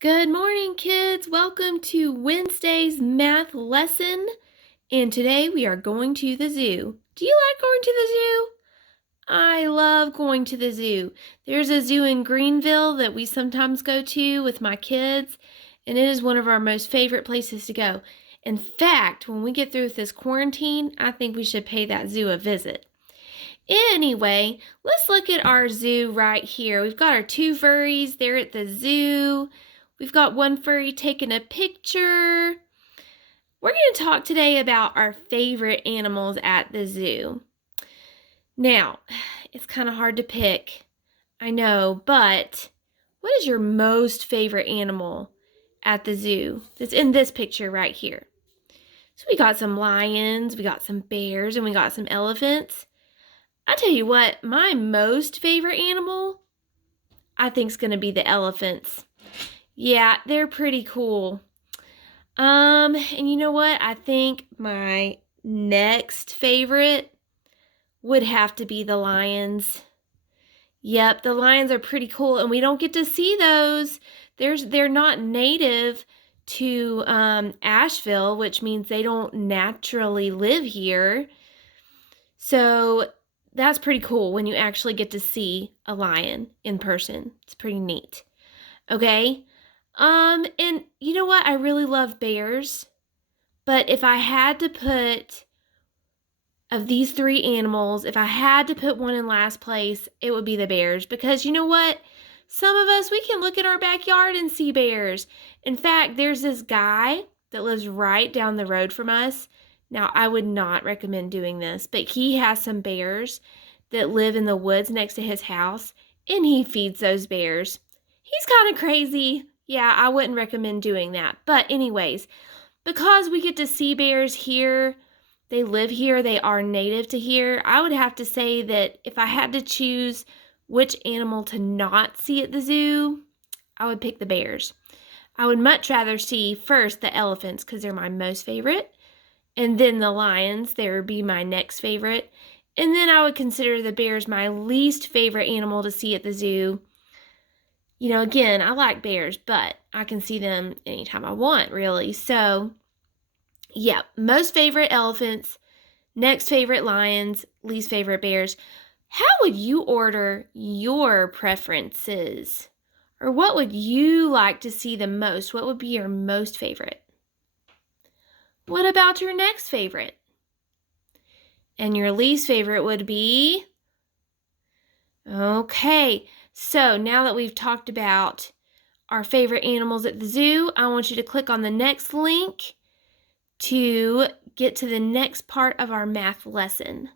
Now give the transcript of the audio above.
Good morning, kids. Welcome to Wednesday's math lesson. And today we are going to the zoo. Do you like going to the zoo? I love going to the zoo. There's a zoo in Greenville that we sometimes go to with my kids, and it is one of our most favorite places to go. In fact, when we get through with this quarantine, I think we should pay that zoo a visit. Anyway, let's look at our zoo right here. We've got our two furries there at the zoo. We've got one furry taking a picture. We're going to talk today about our favorite animals at the zoo. Now, it's kind of hard to pick, I know, but what is your most favorite animal at the zoo that's in this picture right here? So we got some lions, we got some bears, and we got some elephants. I tell you what, my most favorite animal, I think, is going to be the elephants. Yeah, they're pretty cool. And you know what? I think my next favorite would have to be the lions. Yep, the lions are pretty cool, and we don't get to see those. They're not native to Asheville, which means they don't naturally live here. So that's pretty cool when you actually get to see a lion in person. It's pretty neat. Okay? And you know what? I really love bears. But if I had to put, of these three animals, if I had to put one in last place, it would be the bears. Because you know what? Some of us, we can look at our backyard and see bears. In fact, there's this guy that lives right down the road from us. Now, I would not recommend doing this, but he has some bears that live in the woods next to his house, and he feeds those bears. He's kind of crazy. Yeah, I wouldn't recommend doing that. But anyways, because we get to see bears here, they live here, they are native to here, I would have to say that if I had to choose which animal to not see at the zoo, I would pick the bears. I would much rather see first the elephants because they're my most favorite, and then the lions, they would be my next favorite, and then I would consider the bears my least favorite animal to see at the zoo. You know, again, I like bears, but I can see them anytime I want, really. So, yeah, most favorite elephants, next favorite lions, least favorite bears. How would you order your preferences? Or what would you like to see the most? What would be your most favorite? What about your next favorite? And your least favorite would be? Okay, so now that we've talked about our favorite animals at the zoo, I want you to click on the next link to get to the next part of our math lesson.